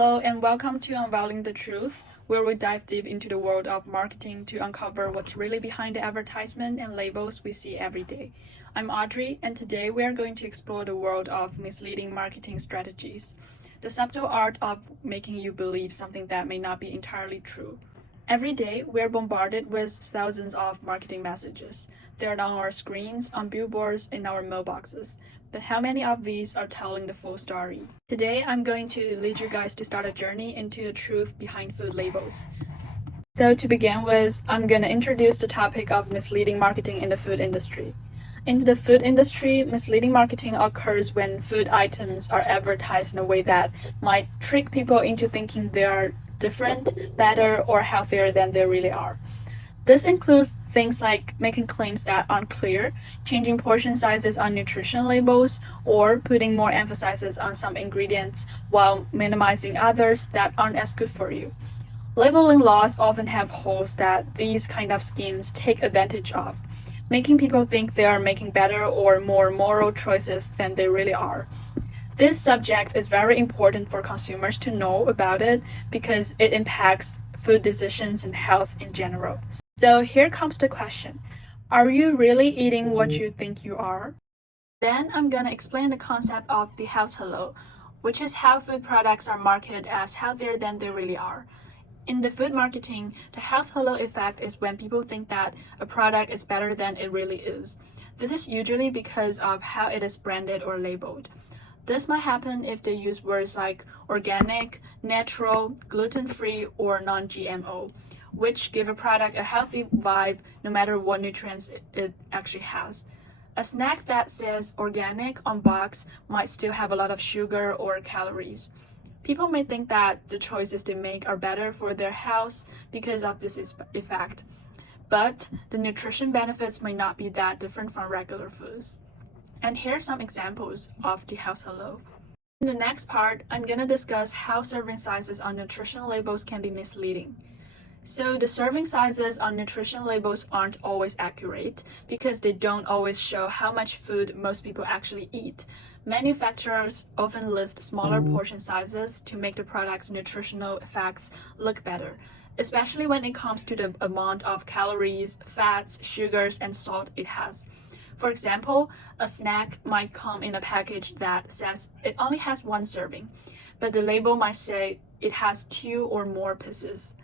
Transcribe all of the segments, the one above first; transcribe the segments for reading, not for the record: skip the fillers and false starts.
Hello and welcome to Unveiling the Truth, where we dive deep into the world of marketing to uncover what's really behind the advertisement and labels we see every day. I'm Audrey, and today we are going to explore the world of misleading marketing strategies, the subtle art of making you believe something that may not be entirely true. Every day, we're bombarded with thousands of marketing messages. They're on our screens, on billboards, in our mailboxes. But how many of these are telling the full story? Today, I'm going to lead you guys to start a journey into the truth behind food labels. So to begin with, I'm going to introduce the topic of misleading marketing in the food industry. In the food industry, misleading marketing occurs when food items are advertised in a way that might trick people into thinking they are different, better, or healthier than they really are. This includes things like making claims that aren't clear, changing portion sizes on nutrition labels, or putting more emphasis on some ingredients while minimizing others that aren't as good for you. Labeling laws often have holes that these kind of schemes take advantage of, making people think they are making better or more moral choices than they really are. This subject is very important for consumers to know about it because it impacts food decisions and health in general. So here comes the question. Are you really eating what you think you are? Then I'm gonna explain the concept of the health halo, which is how food products are marketed as healthier than they really are. In the food marketing, the health halo effect is when people think that a product is better than it really is. This is usually because of how it is branded or labeled. This might happen if they use words like organic, natural, gluten-free, or non-GMO, which give a product a healthy vibe no matter what nutrients it actually has. A snack that says organic on box might still have a lot of sugar or calories. People may think that the choices they make are better for their health because of this effect, but the nutrition benefits may not be that different from regular foods. And here are some examples of the health halo. In the next part, I'm going to discuss how serving sizes on nutrition labels can be misleading. So the serving sizes on nutrition labels aren't always accurate because they don't always show how much food most people actually eat. Manufacturers often list smaller portion sizes to make the product's nutritional effects look better, especially when it comes to the amount of calories, fats, sugars, and salt it has. For example, a snack might come in a package that says it only has one serving, but the label might say it has 2 or more pieces,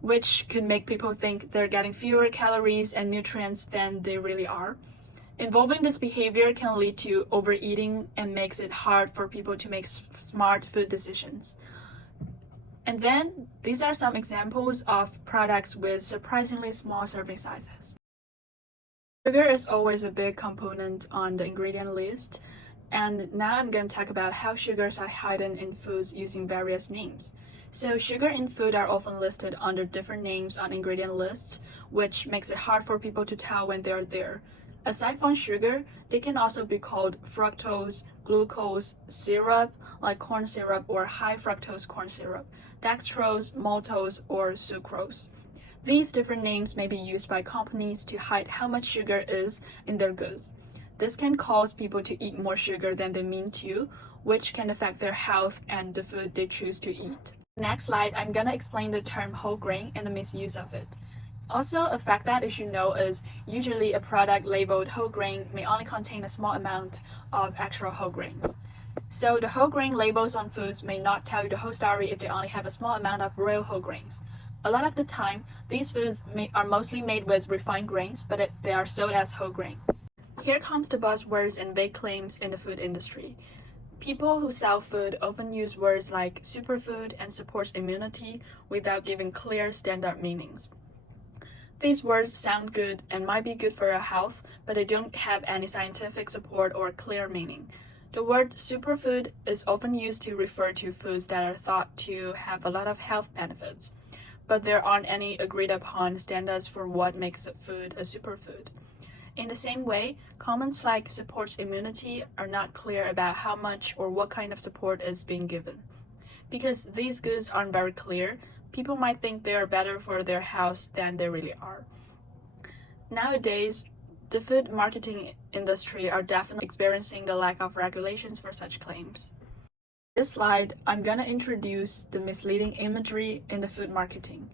which could make people think they're getting fewer calories and nutrients than they really are. Involving this behavior can lead to overeating and makes it hard for people to make smart food decisions. And then, these are some examples of products with surprisingly small serving sizes. Sugar is always a big component on the ingredient list, and now I'm going to talk about how sugars are hidden in foods using various names. So sugar in food are often listed under different names on ingredient lists, which makes it hard for people to tell when they're there. Aside from sugar, they can also be called fructose, glucose, syrup, like corn syrup or high fructose corn syrup, dextrose, maltose, or sucrose. These different names may be used by companies to hide how much sugar is in their goods. This can cause people to eat more sugar than they mean to, which can affect their health and the food they choose to eat. Next slide, I'm gonna explain the term whole grain and the misuse of it. Also, a fact that you should know is usually a product labeled whole grain may only contain a small amount of actual whole grains. So the whole grain labels on foods may not tell you the whole story if they only have a small amount of real whole grains. A lot of the time, these foods are mostly made with refined grains, but they are sold as whole grain. Here comes the buzzwords and vague claims in the food industry. People who sell food often use words like superfood and supports immunity without giving clear standard meanings. These words sound good and might be good for your health, but they don't have any scientific support or clear meaning. The word superfood is often used to refer to foods that are thought to have a lot of health benefits, but there aren't any agreed upon standards for what makes a food a superfood. In the same way, comments like supports immunity are not clear about how much or what kind of support is being given. Because these goods aren't very clear, people might think they are better for their health than they really are. Nowadays, the food marketing industry are definitely experiencing the lack of regulations for such claims. This slide, I'm gonna introduce the misleading imagery in the food marketing.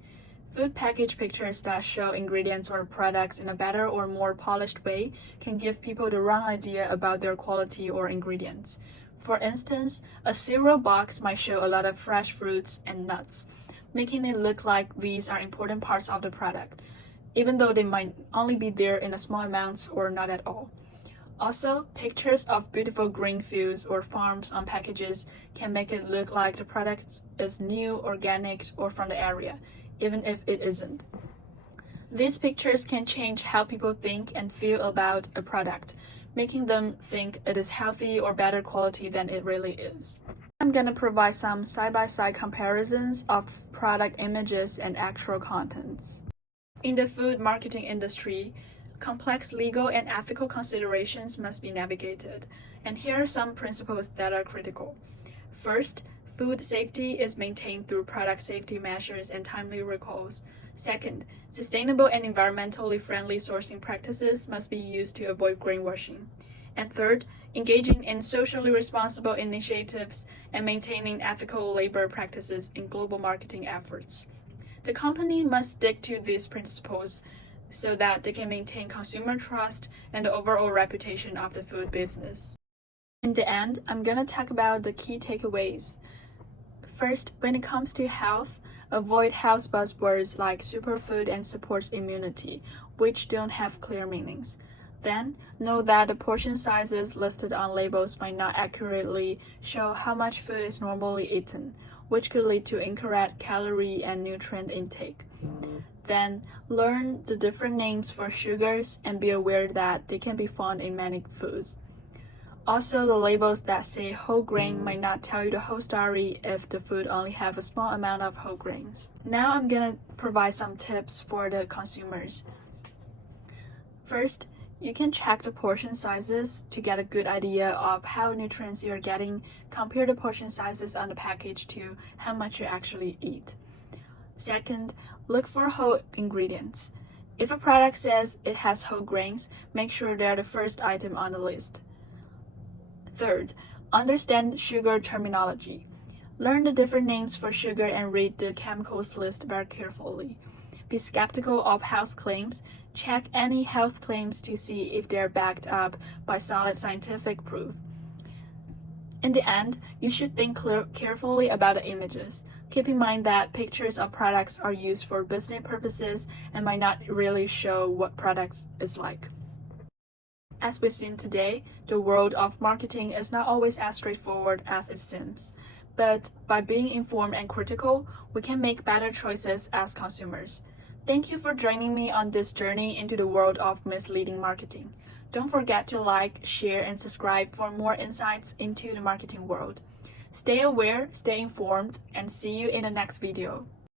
Food package pictures that show ingredients or products in a better or more polished way can give people the wrong idea about their quality or ingredients. For instance, a cereal box might show a lot of fresh fruits and nuts, making it look like these are important parts of the product, even though they might only be there in a small amounts or not at all. Also, pictures of beautiful green fields or farms on packages can make it look like the product is new, organic, or from the area, even if it isn't. These pictures can change how people think and feel about a product, making them think it is healthy or better quality than it really is. I'm gonna provide some side-by-side comparisons of product images and actual contents. In the food marketing industry, complex legal and ethical considerations must be navigated, and here are some principles that are critical. First, food safety is maintained through product safety measures and timely recalls. Second, sustainable and environmentally friendly sourcing practices must be used to avoid greenwashing. And third, engaging in socially responsible initiatives and maintaining ethical labor practices in global marketing efforts. The company must stick to these principles so that they can maintain consumer trust and the overall reputation of the food business. In the end, I'm gonna talk about the key takeaways. First, when it comes to health, avoid health buzzwords like superfood and supports immunity, which don't have clear meanings. Then, know that the portion sizes listed on labels might not accurately show how much food is normally eaten, which could lead to incorrect calorie and nutrient intake. Then, learn the different names for sugars and be aware that they can be found in many foods. Also, the labels that say whole grain might not tell you the whole story if the food only have a small amount of whole grains. Now I'm gonna provide some tips for the consumers. First, you can check the portion sizes to get a good idea of how nutrients you're getting. Compare the portion sizes on the package to how much you actually eat. Second, look for whole ingredients. If a product says it has whole grains, make sure they're the first item on the list. Third, understand sugar terminology. Learn the different names for sugar and read the chemicals list very carefully. Be skeptical of health claims. Check any health claims to see if they're backed up by solid scientific proof. In the end, you should think carefully about the images. Keep in mind that pictures of products are used for business purposes and might not really show what products is like. As we've seen today, the world of marketing is not always as straightforward as it seems. But by being informed and critical, we can make better choices as consumers. Thank you for joining me on this journey into the world of misleading marketing. Don't forget to like, share, and subscribe for more insights into the marketing world. Stay aware, stay informed, and see you in the next video.